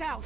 Look out!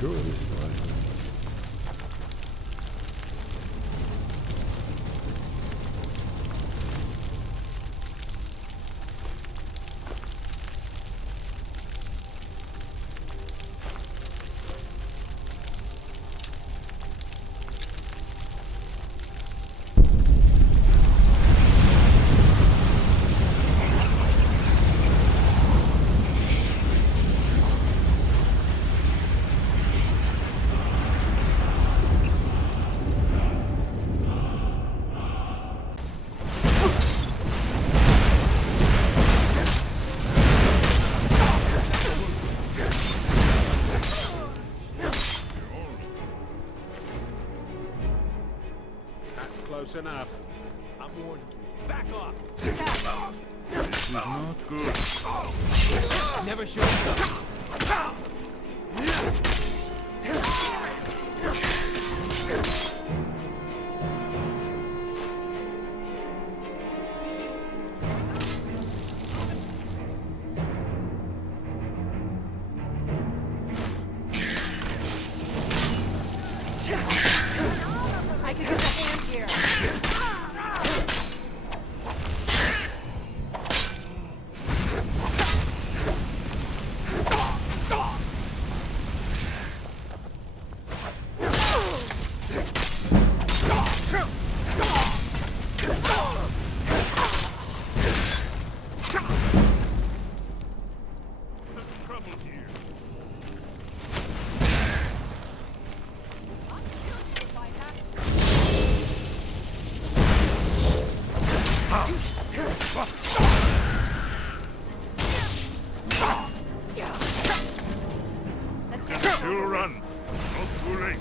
Sure this is the right one. Close enough. I'm warning you. Back off! This is not good. Never shoot stuff. I could use a hand here. Still run. Not too late.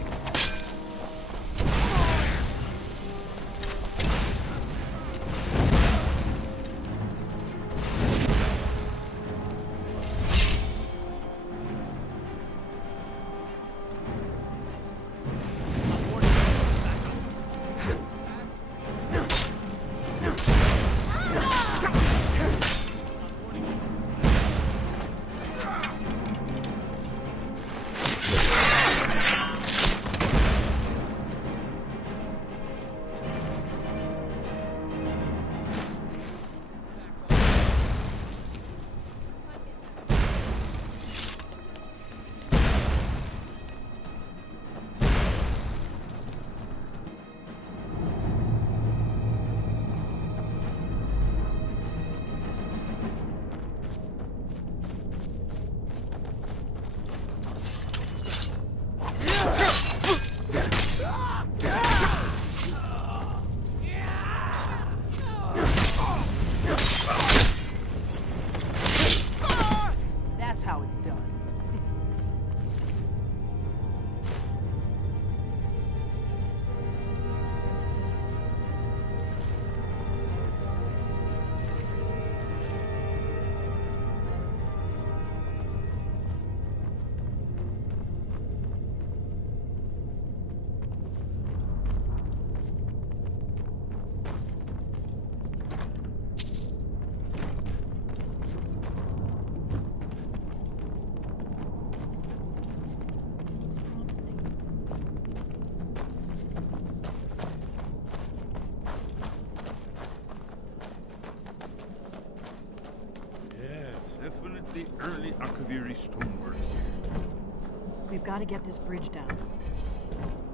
at the early Akaviri stonework here. We've got to get this bridge down.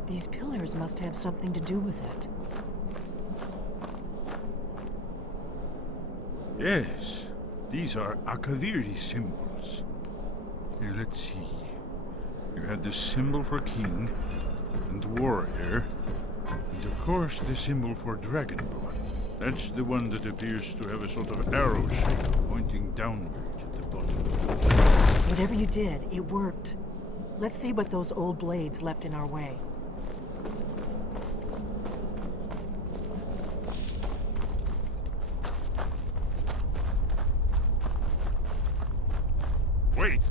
These pillars must have something to do with it. Yes, these are Akaviri symbols. Here, let's see. You had the symbol for king and warrior, and of course the symbol for dragonborn. That's the one that appears to have a sort of arrow shape pointing downward at the bottom. Whatever you did, it worked. Let's see what those old blades left in our way. Wait!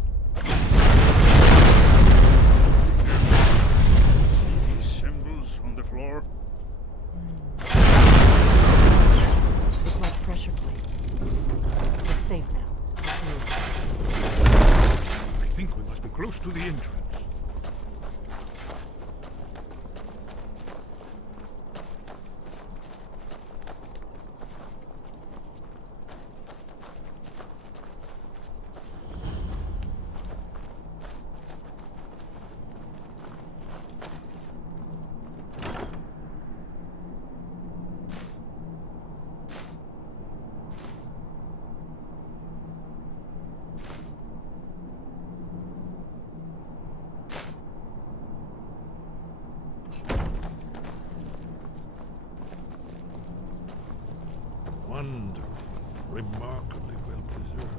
See these symbols on the floor? Look like pressure plates. We're safe now. Let's move. I think we must be close to the entrance. Wonderful, remarkably well preserved.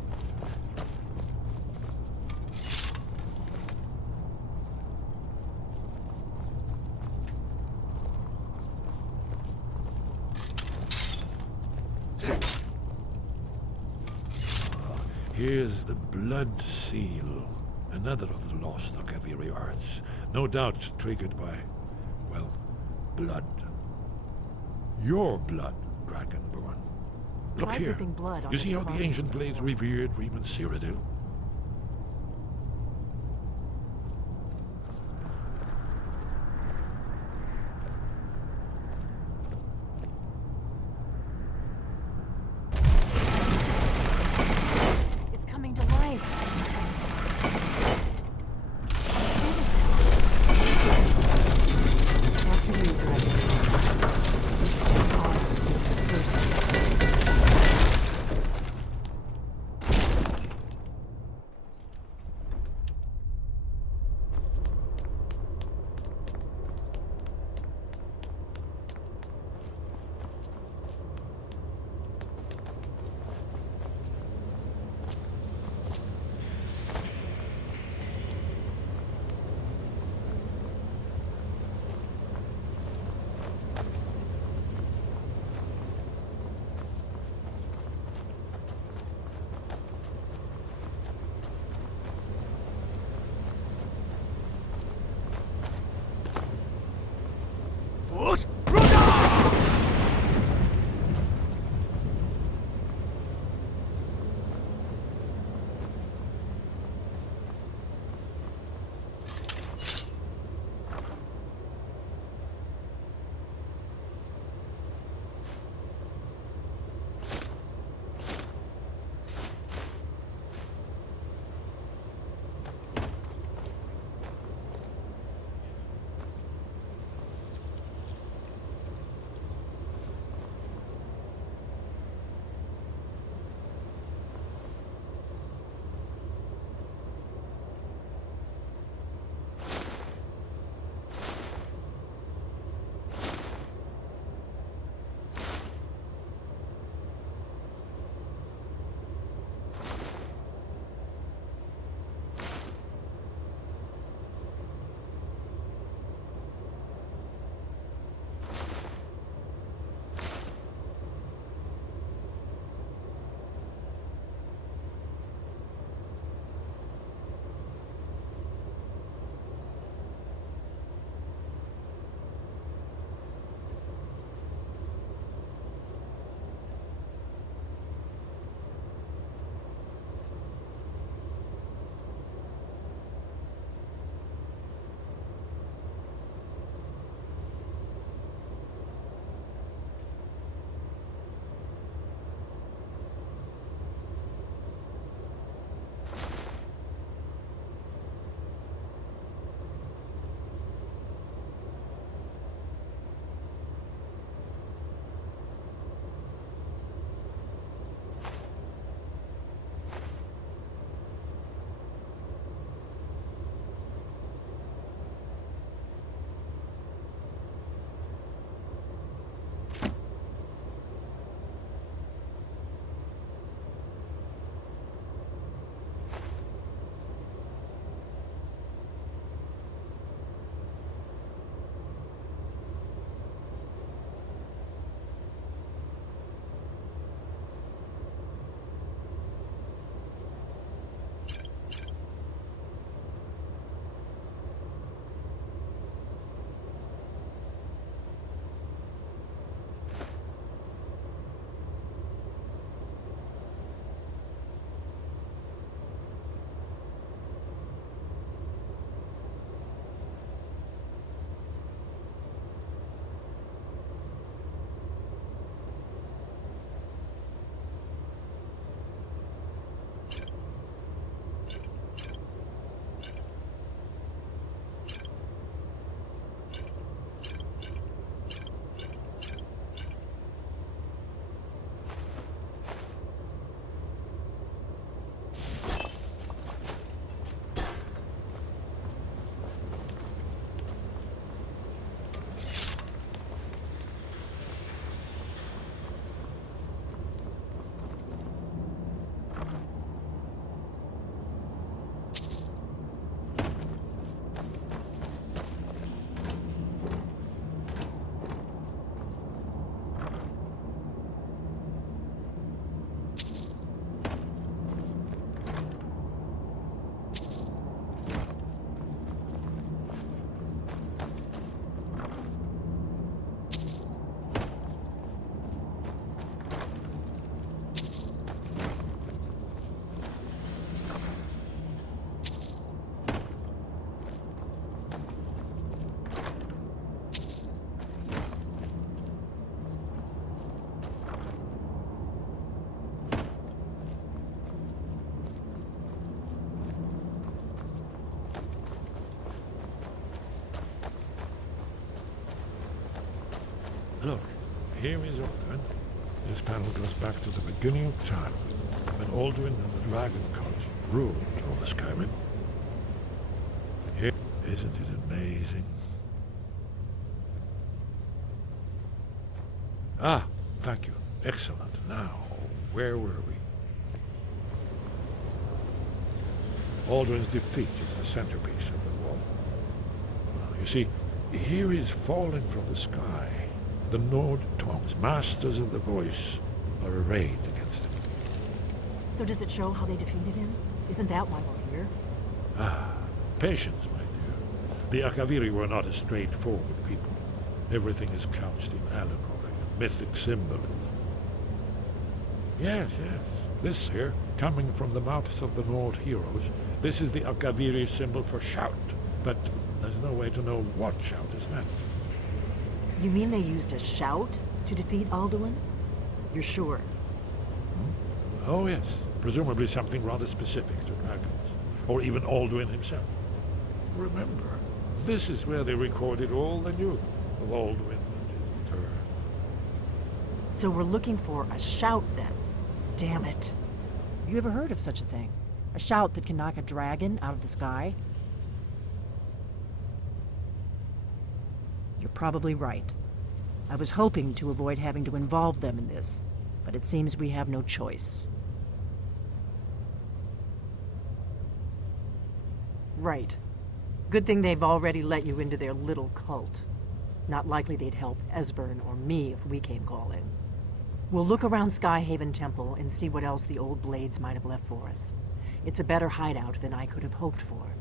Here's the blood seal, another of the lost Akaviri arts, no doubt triggered by, well, blood. Your blood, Dragonborn. Look Try here. dripping blood onto You see the how the bottom ancient of the blades floor. revered Reman Cyrodiil? It's coming to life. After you, Dragon. You should be honored to be the first to Look, here is Alduin. This panel goes back to the beginning of time, when Alduin and the Dragon Cult ruled over Skyrim. Here, isn't it amazing? Ah, thank you. Excellent. Now, where were we? Alduin's defeat is the centerpiece of the wall. You see, here is fallen from the sky. The Nord Tongs, masters of the voice, are arrayed against him. So does it show how they defeated him? Isn't that why we're here? Ah, patience, my dear. The Akaviri were not a straightforward people. Everything is couched in allegory, mythic symbolism. Yes, yes. This here, coming from the mouths of the Nord heroes, this is the Akaviri symbol for shout. But there's no way to know what shout is meant. You mean they used a shout to defeat Alduin? You're sure? Oh, yes. Presumably something rather specific to dragons. Or even Alduin himself. Remember, this is where they recorded all they knew of Alduin and his terror. So we're looking for a shout then. Damn it. You ever heard of such a thing? A shout that can knock a dragon out of the sky? You're probably right. I was hoping to avoid having to involve them in this, but it seems we have no choice. Right. Good thing they've already let you into their little cult. Not likely they'd help Esbern or me if we came calling. We'll look around Skyhaven Temple and see what else the old blades might have left for us. It's a better hideout than I could have hoped for.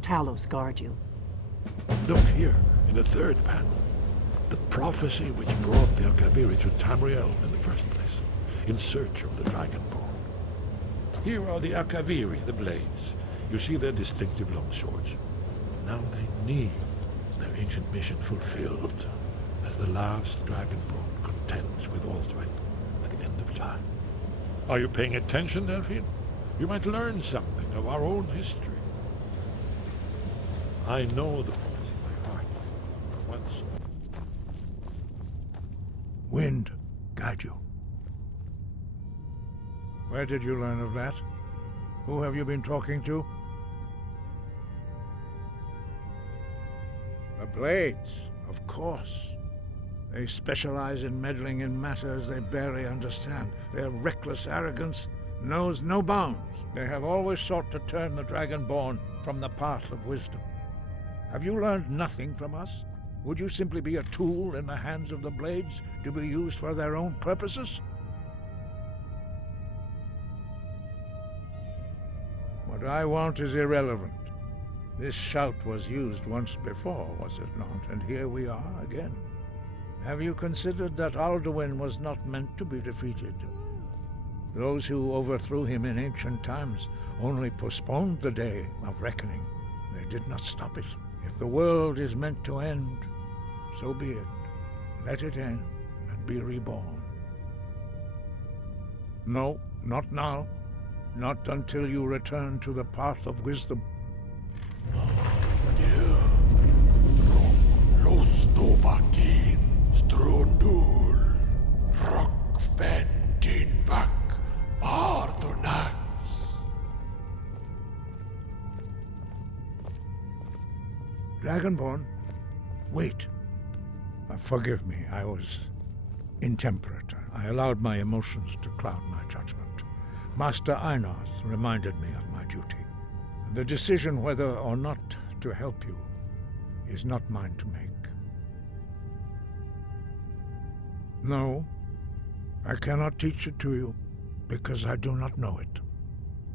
Talos guard you. Look here, in the third panel. The prophecy which brought the Akaviri to Tamriel in the first place, in search of the Dragonborn. Here are the Akaviri, the blades. You see their distinctive long swords. Now they need their ancient mission fulfilled, as the last Dragonborn contends with Alduin at the end of time. Are you paying attention, Delphine? You might learn something of our own history. I know the prophecy by heart. Once. Wind guide you. Where did you learn of that? Who have you been talking to? The Blades, of course. They specialize in meddling in matters they barely understand. Their reckless arrogance knows no bounds. They have always sought to turn the Dragonborn from the path of wisdom. Have you learned nothing from us? Would you simply be a tool in the hands of the Blades to be used for their own purposes? What I want is irrelevant. This shout was used once before, was it not? And here we are again. Have you considered that Alduin was not meant to be defeated? Those who overthrew him in ancient times only postponed the day of reckoning. They did not stop it. If the world is meant to end, so be it. Let it end and be reborn. No, not now. Not until you return to the path of wisdom. Lostovakin, Strundul, Rockventinvak, Pardonax. Dragonborn, wait. Forgive me, I was intemperate. I allowed my emotions to cloud my judgment. Master Einarth reminded me of my duty. The decision whether or not to help you is not mine to make. No, I cannot teach it to you, because I do not know it.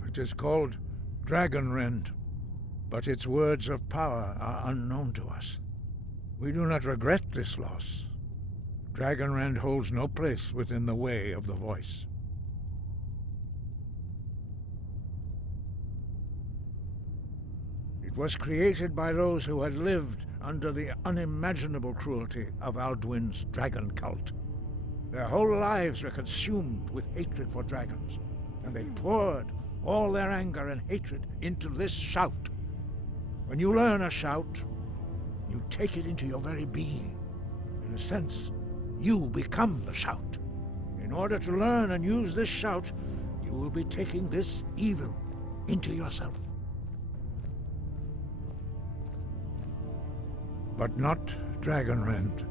It is called Dragonrend, but its words of power are unknown to us. We do not regret this loss. Dragonrend holds no place within the way of the voice. It was created by those who had lived under the unimaginable cruelty of Alduin's dragon cult. Their whole lives were consumed with hatred for dragons, and they poured all their anger and hatred into this shout. When you learn a shout, you take it into your very being. In a sense, you become the shout. In order to learn and use this shout, you will be taking this evil into yourself. But not Dragonrend.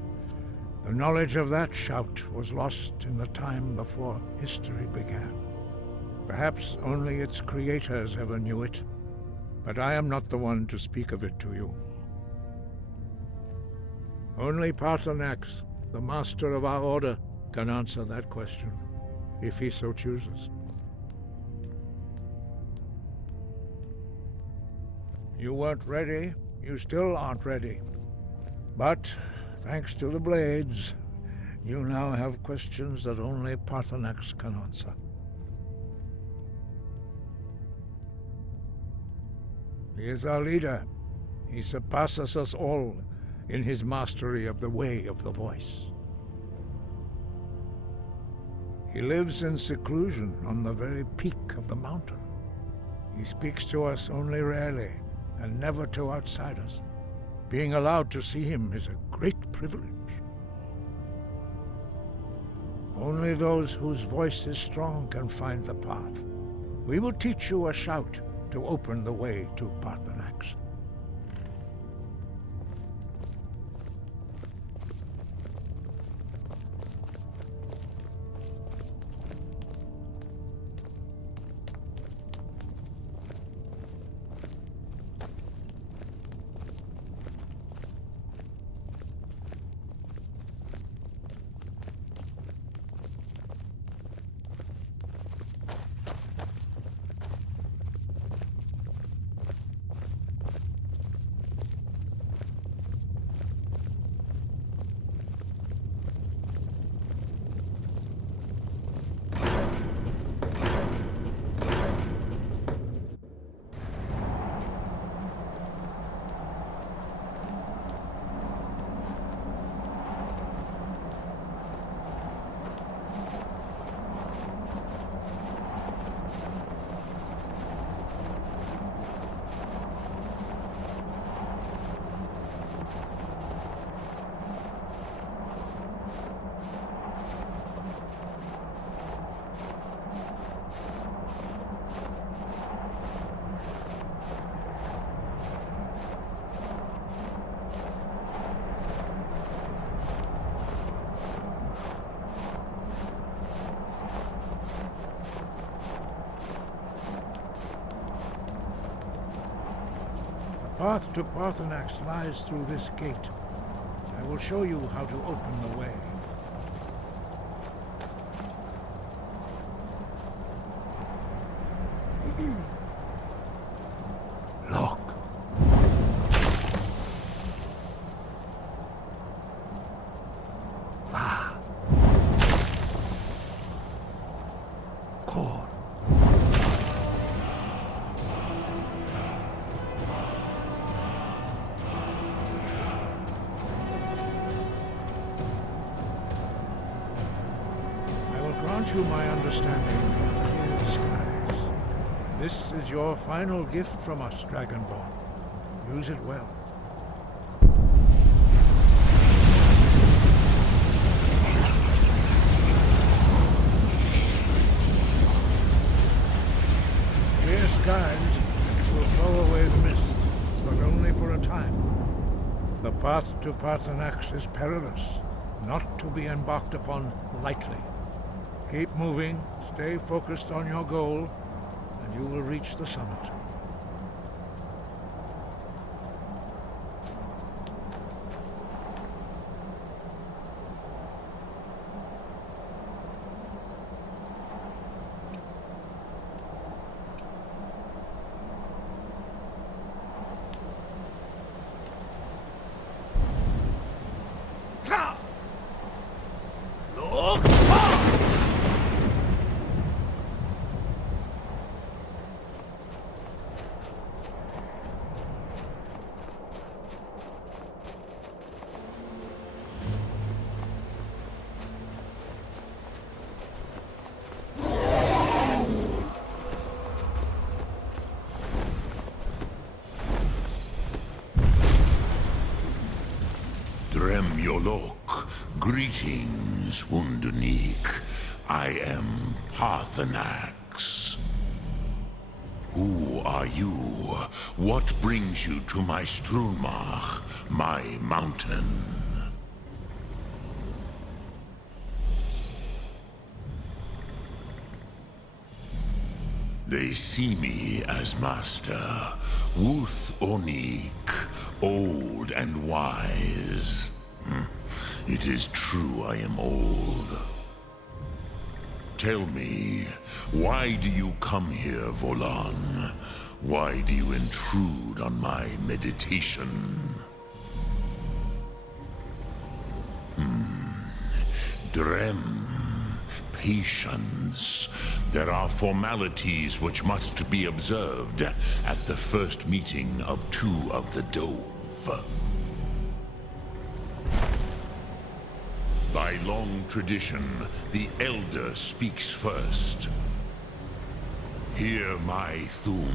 The knowledge of that shout was lost in the time before history began. Perhaps only its creators ever knew it, but I am not the one to speak of it to you. Only Paarthurnax, the master of our order, can answer that question, if he so chooses. You weren't ready. You still aren't ready. But, thanks to the blades, you now have questions that only Paarthurnax can answer. He is our leader. He surpasses us all in his mastery of the way of the voice. He lives in seclusion on the very peak of the mountain. He speaks to us only rarely, and never to outsiders. Being allowed to see him is a great privilege. Only those whose voice is strong can find the path. We will teach you a shout to open the way to Paarthurnax. The path to Paarthurnax lies through this gate. I will show you how to open the way. Look. Va. Kor. I will grant you my understanding of clear skies. This is your final gift from us, Dragonborn. Use it well. Clear skies will blow away the mist, but only for a time. The path to Paarthurnax is perilous, not to be embarked upon lightly. Keep moving, stay focused on your goal, and you will reach the summit. Drem Yolok, Greetings, Wunderneek. I am Parthenax. Who are you? What brings you to my Strunmach, my mountain? They see me as master, Wuth Onik, old and wise. It is true I am old. Tell me, why do you come here, Volan? Why do you intrude on my meditation? Drem. Patience. There are formalities which must be observed at the first meeting of two of the Dove. By long tradition, the Elder speaks first. Hear my Thum.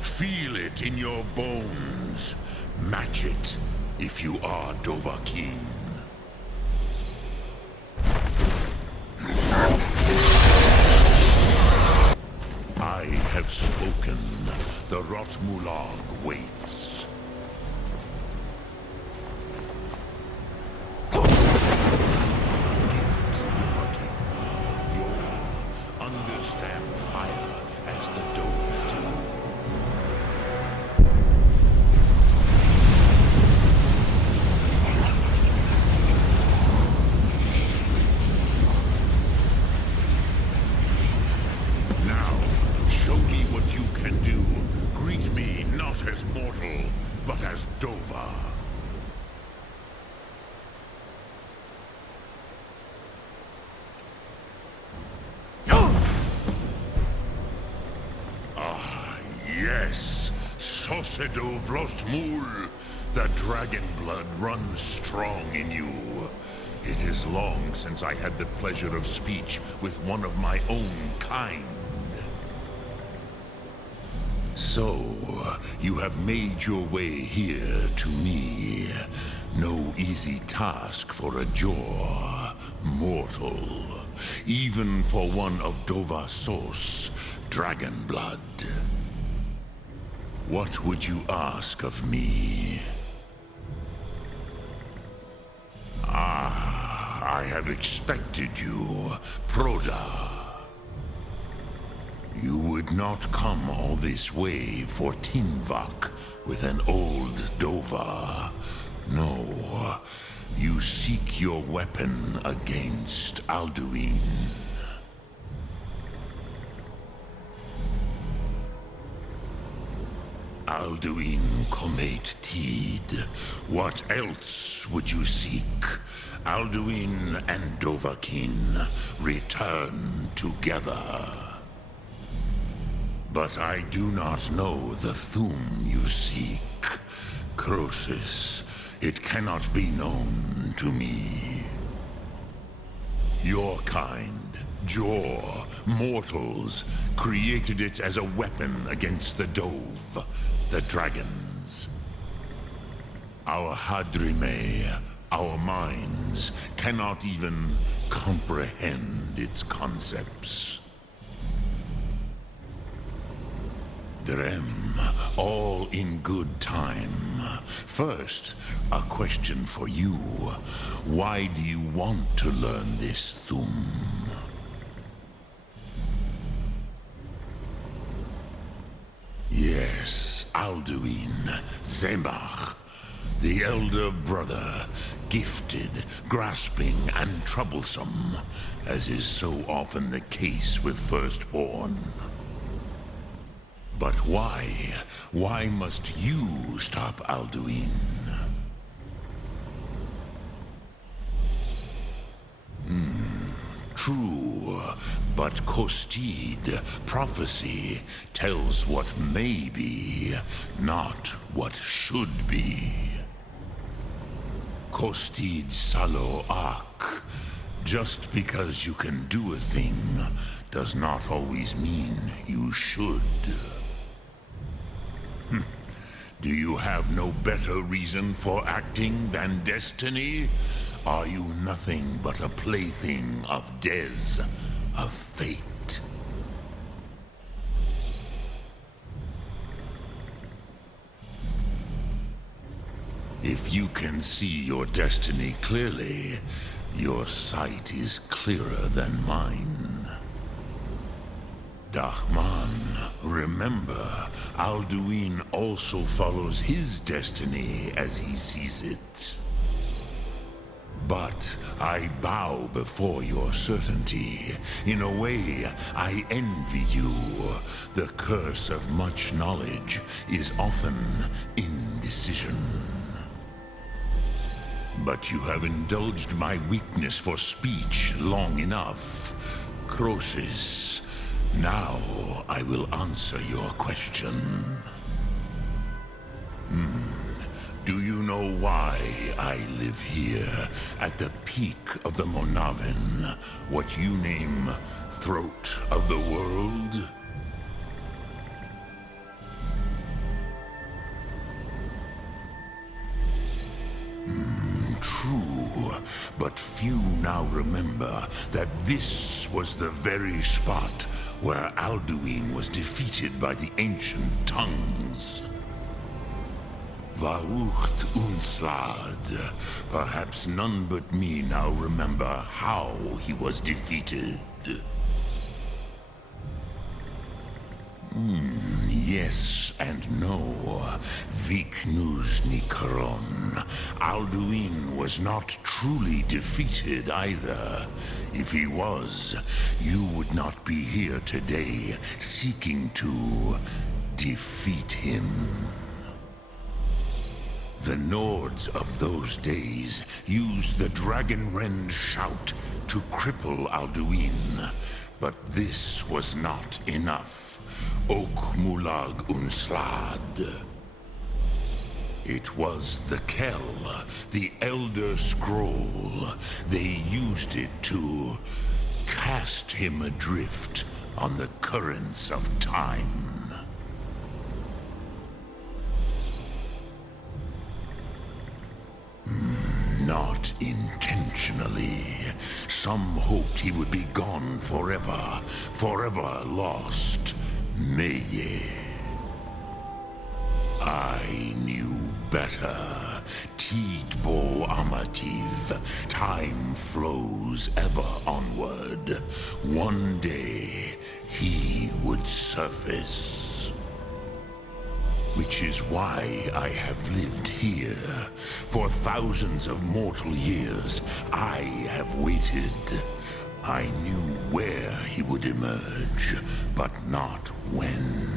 Feel it in your bones. Match it if you are Dovahkiin. I have spoken. The Rotmulag waits. You'll understand fire as the Dove do. Now, show me what you can do. Greet me not as mortal, but as Dova. Yes, Sosedo Vrostmul. The dragon blood runs strong in you. It is long since I had the pleasure of speech with one of my own kind. So, you have made your way here to me. No easy task for a Jor, mortal. Even for one of Dovasos, dragon blood. What would you ask of me? I have expected you, Proda. You would not come all this way for Tinvak with an old Dova. No, you seek your weapon against Alduin. Alduin Comet Tid. What else would you seek? Alduin and Dovahkiin return together. But I do not know the Thum you seek. Croesus, it cannot be known to me. Your kind, Jor, mortals, created it as a weapon against the Dove, the dragons. Our Hadrime, our minds, cannot even comprehend its concepts. Drem, all in good time. First, a question for you. Why do you want to learn this Thum? Yes, Alduin, Zemach, the elder brother, gifted, grasping, and troublesome, as is so often the case with firstborn. But why? Why must you stop Alduin? True, but Kostid, prophecy, tells what may be, not what should be. Kostid Salo Ak. Just because you can do a thing does not always mean you should. Do you have no better reason for acting than destiny? Are you nothing but a plaything of Des, of fate? If you can see your destiny clearly, your sight is clearer than mine. Dahman, remember, Alduin also follows his destiny as he sees it. But I bow before your certainty. In a way, I envy you. The curse of much knowledge is often indecision. But you have indulged my weakness for speech long enough. Croesus, now I will answer your question. Do you know why I live here, at the peak of the Monavin, what you name Throat of the World? True, but few now remember that this was the very spot where Alduin was defeated by the ancient tongues. Varucht Unslad. Perhaps none but me now remember how he was defeated. Yes and no. Viknus Nikaron. Alduin was not truly defeated either. If he was, you would not be here today seeking to defeat him. The Nords of those days used the Dragonrend shout to cripple Alduin, but this was not enough. Ok Mulag Unslad. It was the Kell, the Elder Scroll. They used it to cast him adrift on the currents of time. Not intentionally. Some hoped he would be gone forever, forever lost. Meye. I knew better. Tidbo Amativ. Time flows ever onward. One day, he would surface. Which is why I have lived here. For thousands of mortal years, I have waited. I knew where he would emerge, but not when.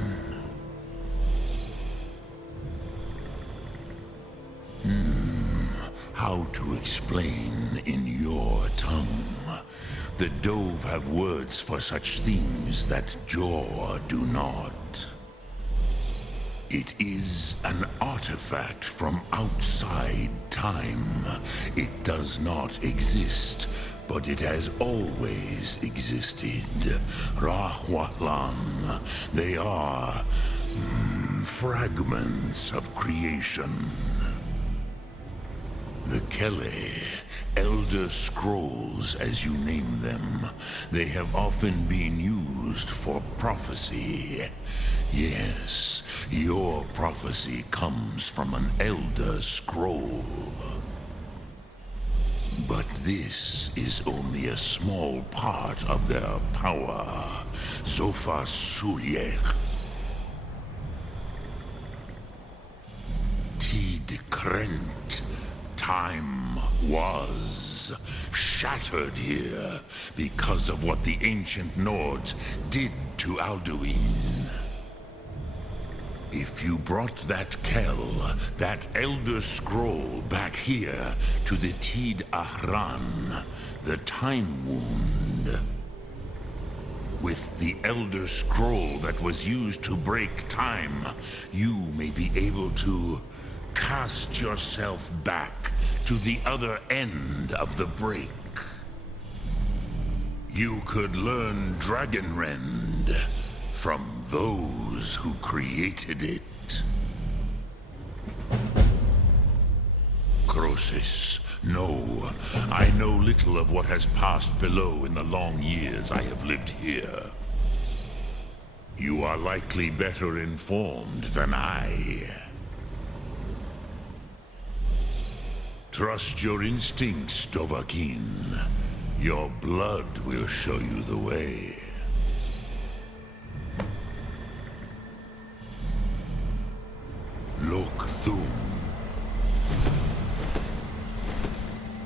How to explain in your tongue? The Dove have words for such things that Jor do not. It is an artifact from outside time. It does not exist, but it has always existed. Rahwalan. They are fragments of creation. The Kele, Elder Scrolls as you name them, they have often been used for prophecy. Yes, your prophecy comes from an Elder Scroll. But this is only a small part of their power. Zofa Sulyech. Tid Krent. Time was shattered here because of what the ancient Nords did to Alduin. If you brought that Kell, that Elder Scroll back here to the Tid Ahran, the Time Wound, with the Elder Scroll that was used to break time, you may be able to cast yourself back to the other end of the break. You could learn Dragonrend from those who created it. Croesus, No, I know little of what has passed below in the long years I have lived here. You are likely better informed than I. Trust your instincts, Dovahkiin. Your blood will show you the way. Lok Thum.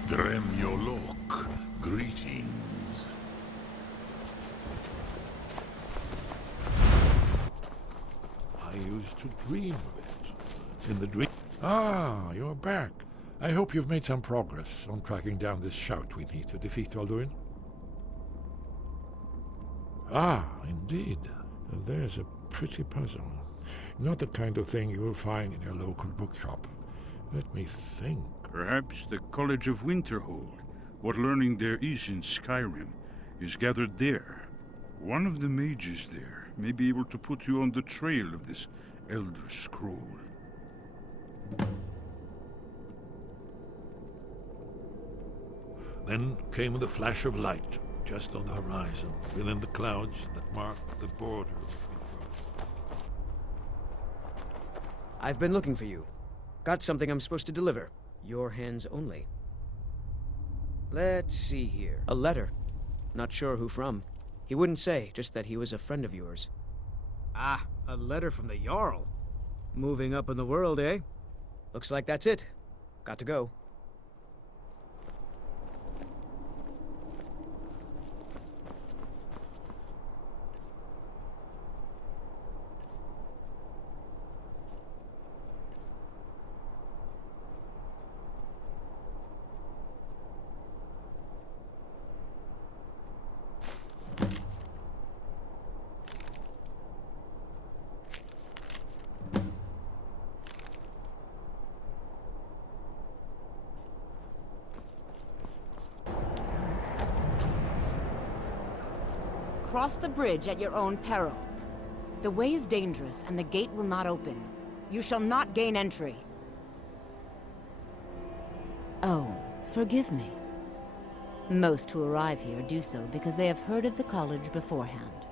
Drem Yolok. Greetings. I used to dream of it. In the dream... Ah, you're back. I hope you've made some progress on tracking down this shout we need to defeat Alduin. Ah, indeed. There's a pretty puzzle. Not the kind of thing you will find in your local bookshop. Let me think. Perhaps the College of Winterhold. What learning there is in Skyrim is gathered there. One of the mages there may be able to put you on the trail of this Elder Scroll. Then came the flash of light, just on the horizon, within the clouds that marked the border between worlds. I've been looking for you. Got something I'm supposed to deliver. Your hands only. Let's see here. A letter. Not sure who from. He wouldn't say, just that he was a friend of yours. Ah, a letter from the Jarl. Moving up in the world, eh? Looks like that's it. Got to go. Cross the bridge at your own peril. The way is dangerous, and the gate will not open. You shall not gain entry. Oh, forgive me. Most who arrive here do so because they have heard of the college beforehand.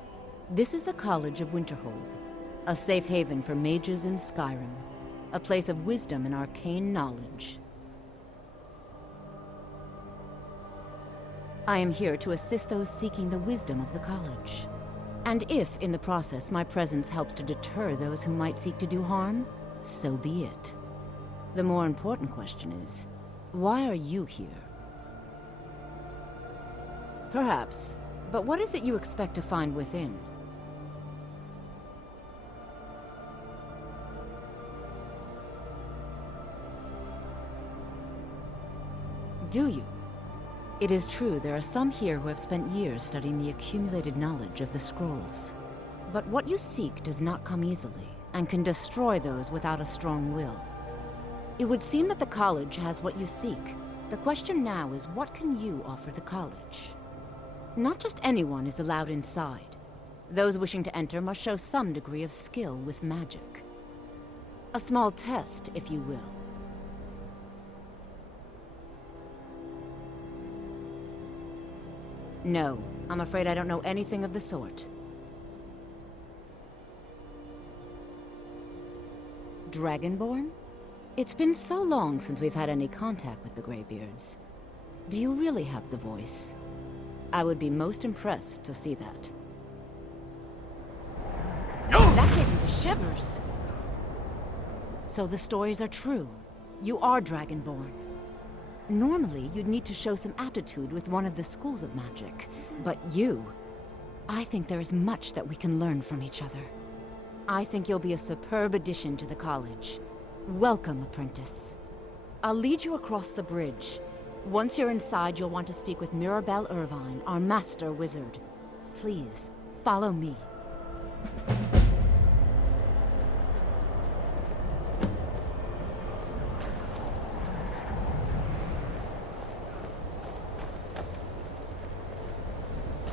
This is the College of Winterhold, a safe haven for mages in Skyrim, a place of wisdom and arcane knowledge. I am here to assist those seeking the wisdom of the college. And if, in the process, my presence helps to deter those who might seek to do harm, so be it. The more important question is, why are you here? Perhaps, but what is it you expect to find within? Do you? It is true there are some here who have spent years studying the accumulated knowledge of the scrolls. But what you seek does not come easily, and can destroy those without a strong will. It would seem that the college has what you seek. The question now is, what can you offer the college? Not just anyone is allowed inside. Those wishing to enter must show some degree of skill with magic. A small test, if you will. No, I'm afraid I don't know anything of the sort. Dragonborn? It's been so long since we've had any contact with the Greybeards. Do you really have the voice? I would be most impressed to see that. That gave me the shivers! So the stories are true. You are Dragonborn. Normally, you'd need to show some aptitude with one of the schools of magic. But you... I think there is much that we can learn from each other. I think you'll be a superb addition to the college. Welcome, apprentice. I'll lead you across the bridge. Once you're inside, you'll want to speak with Mirabelle Irvine, our master wizard. Please, follow me.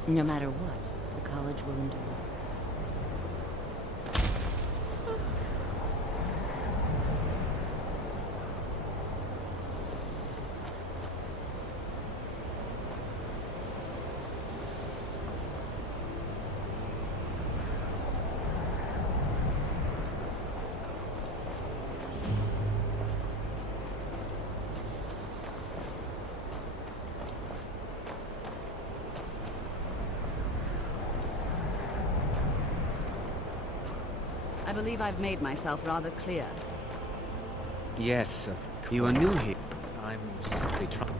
No matter what, the college will endure. I believe I've made myself rather clear. Yes, of course. You are new here. I'm simply trying.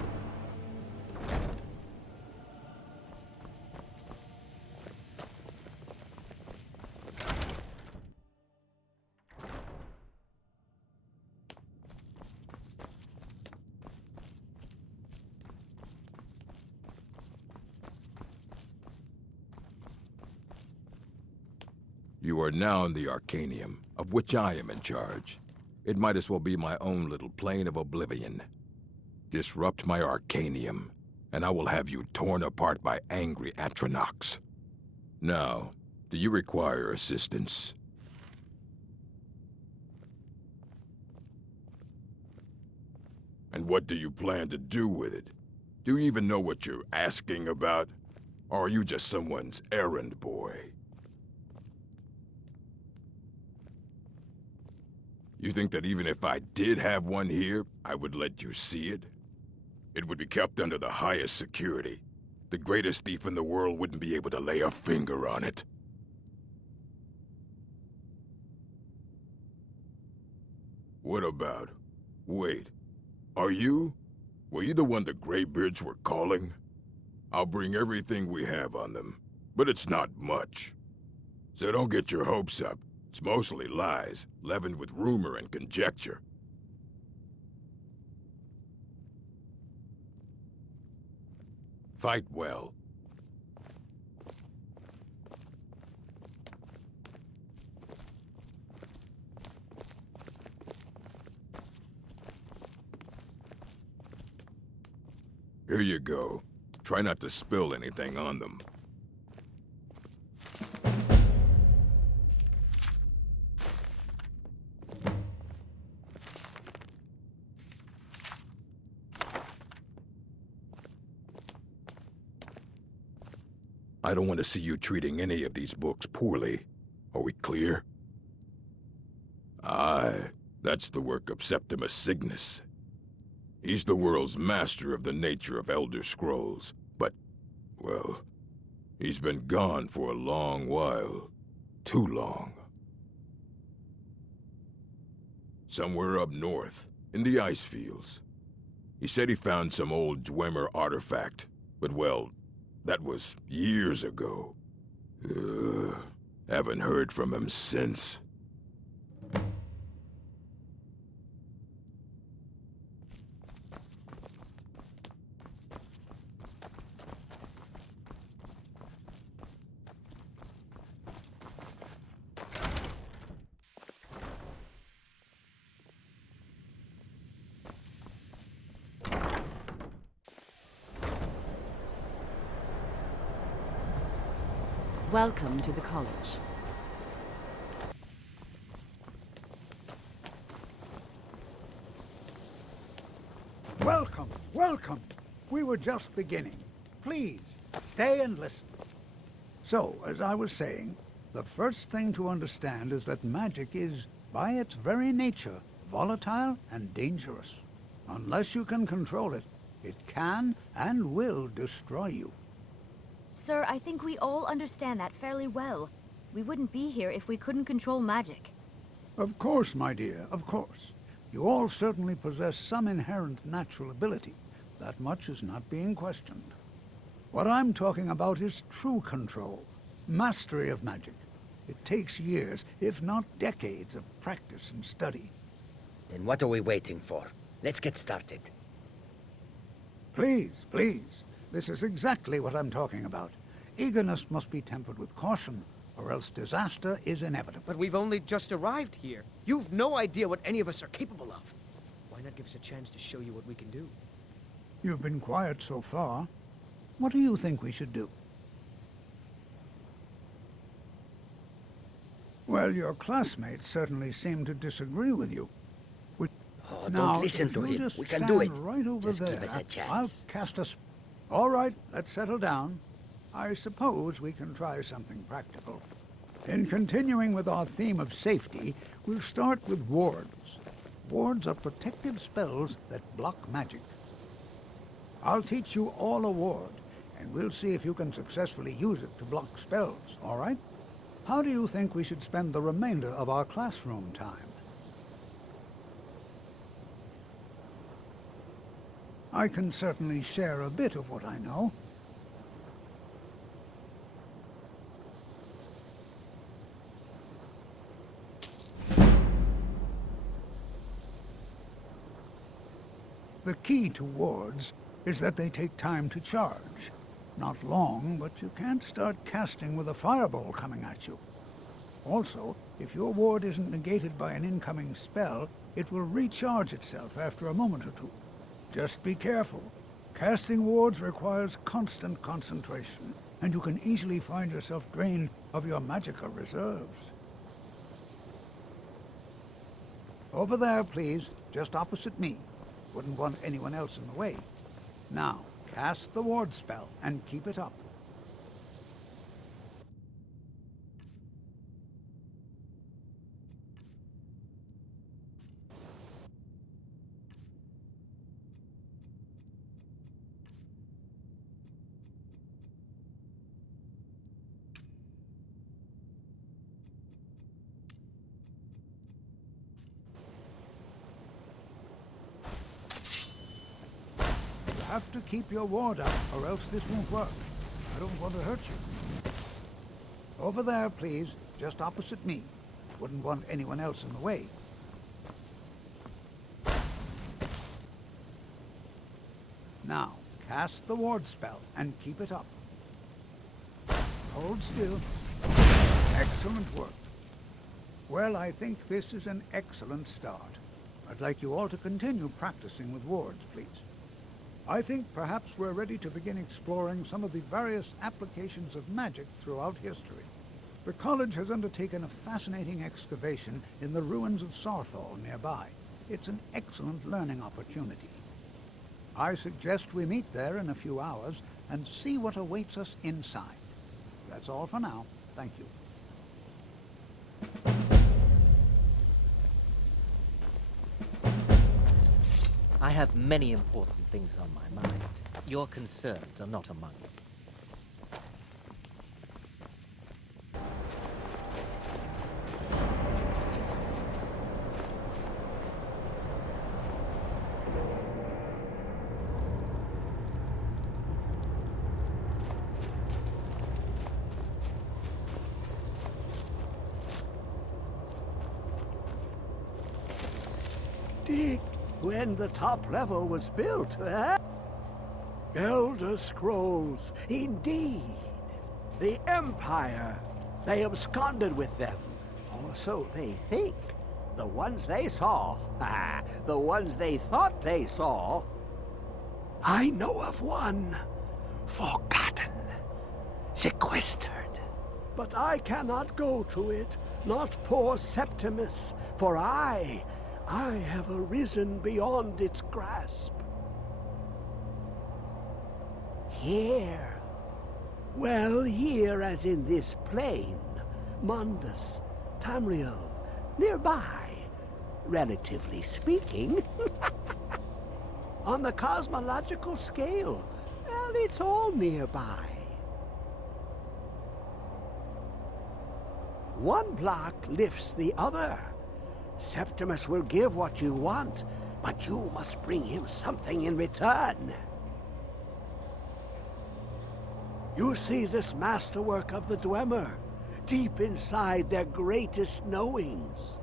You are now in the Arcanium, of which I am in charge. It might as well be my own little plane of oblivion. Disrupt my Arcanium, and I will have you torn apart by angry Atronachs. Now, do you require assistance? And what do you plan to do with it? Do you even know what you're asking about? Or are you just someone's errand boy? You think that even if I did have one here, I would let you see it? It would be kept under the highest security. The greatest thief in the world wouldn't be able to lay a finger on it. What about? Wait. Are you? Were you the one the Greybeards were calling? I'll bring everything we have on them, but it's not much. So don't get your hopes up. It's mostly lies, leavened with rumor and conjecture. Fight well. Here you go. Try not to spill anything on them. I don't want to see you treating any of these books poorly. Are we clear? Aye, that's the work of Septimus Cygnus. He's the world's master of the nature of Elder Scrolls, but, well, he's been gone for a long while. Too long. Somewhere up north, in the ice fields. He said he found some old Dwemer artifact, but well, that was years ago. Haven't heard from him since. Welcome to the college. Welcome, welcome. We were just beginning. Please, stay and listen. So, as I was saying, the first thing to understand is that magic is, by its very nature, volatile and dangerous. Unless you can control it, it can and will destroy you. Sir, I think we all understand that fairly well. We wouldn't be here if we couldn't control magic. Of course, my dear, of course. You all certainly possess some inherent natural ability. That much is not being questioned. What I'm talking about is true control, mastery of magic. It takes years, if not decades, of practice and study. Then what are we waiting for? Let's get started. Please, please. This is exactly what I'm talking about. Eagerness must be tempered with caution, or else disaster is inevitable. But we've only just arrived here. You've no idea what any of us are capable of. Why not give us a chance to show you what we can do? You've been quiet so far. What do you think we should do? Well, your classmates certainly seem to disagree with you. Oh, now, don't listen if to you him. just We can stand do it. Right over Just there, give us a chance. I'll cast a... All right, let's settle down. I suppose we can try something practical. In continuing with our theme of safety, we'll start with wards. Wards are protective spells that block magic. I'll teach you all a ward, and we'll see if you can successfully use it to block spells, all right? How do you think we should spend the remainder of our classroom time? I can certainly share a bit of what I know. The key to wards is that they take time to charge. Not long, but you can't start casting with a fireball coming at you. Also, if your ward isn't negated by an incoming spell, it will recharge itself after a moment or two. Just be careful. Casting wards requires constant concentration, and you can easily find yourself drained of your magicka reserves. Over there, please, just opposite me. Wouldn't want anyone else in the way. Now, cast the ward spell and keep it up. You have to keep your ward up, or else this won't work. I don't want to hurt you. Over there, please, just opposite me. Wouldn't want anyone else in the way. Now, cast the ward spell and keep it up. Hold still. Excellent work. Well, I think this is an excellent start. I'd like you all to continue practicing with wards, please. I think perhaps we're ready to begin exploring some of the various applications of magic throughout history. The college has undertaken a fascinating excavation in the ruins of Sarthal nearby. It's an excellent learning opportunity. I suggest we meet there in a few hours and see what awaits us inside. That's all for now. Thank you. I have many important things on my mind. Your concerns are not among them. Dig when the top level was built, eh? Elder Scrolls, indeed. The Empire. They absconded with them. Or so they think. The ones they saw. The ones they thought they saw. I know of one. Forgotten. Sequestered. But I cannot go to it, not poor Septimus, for I have arisen beyond its grasp. Here. Well, here as in this plain. Mundus, Tamriel, nearby, relatively speaking. On the cosmological scale, well, it's all nearby. One block lifts the other. Septimus will give what you want, but you must bring him something in return. You see this masterwork of the Dwemer, deep inside their greatest knowings.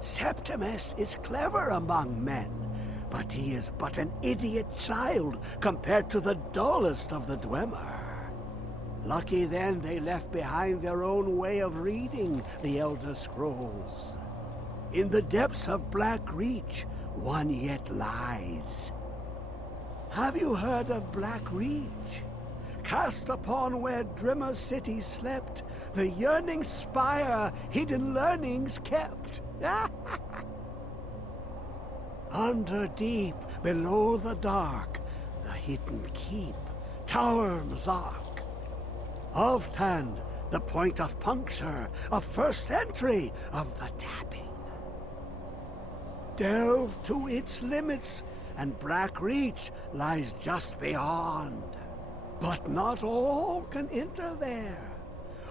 Septimus is clever among men, but he is but an idiot child compared to the dullest of the Dwemer. Lucky then they left behind their own way of reading the Elder Scrolls. In the depths of Black Reach, one yet lies. Have you heard of Black Reach? Cast upon where Drimmer City slept, the yearning spire hidden learnings kept. Under deep, below the dark, the hidden keep, Tower Mzark. Of Tand, the point of puncture, of first entry, of the tapping. Delve to its limits, and Black Reach lies just beyond. But not all can enter there.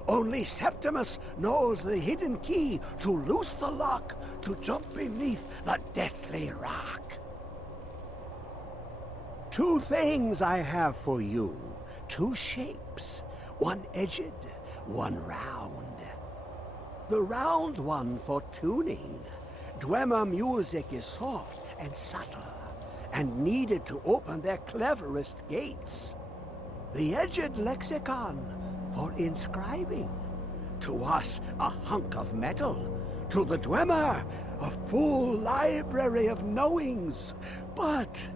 Only Septimus knows the hidden key to loose the lock to jump beneath the deathly rock. 2 things I have for you. 2 shapes. One edged, one round. The round one for tuning. Dwemer music is soft and subtle, and needed to open their cleverest gates. The edged lexicon for inscribing. To us, a hunk of metal. To the Dwemer, a full library of knowings, but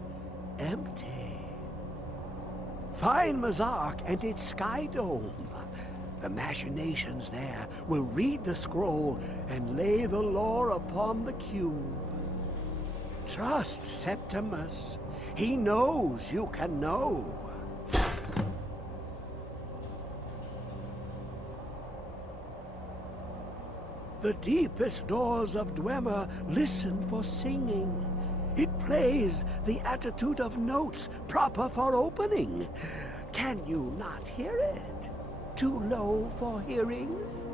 empty. Find Mazark and its sky dome. The machinations there will read the scroll and lay the lore upon the cube. Trust Septimus. He knows you can know. The deepest doors of Dwemer listen for singing. It plays the attitude of notes proper for opening. Can you not hear it? Too low for hearings?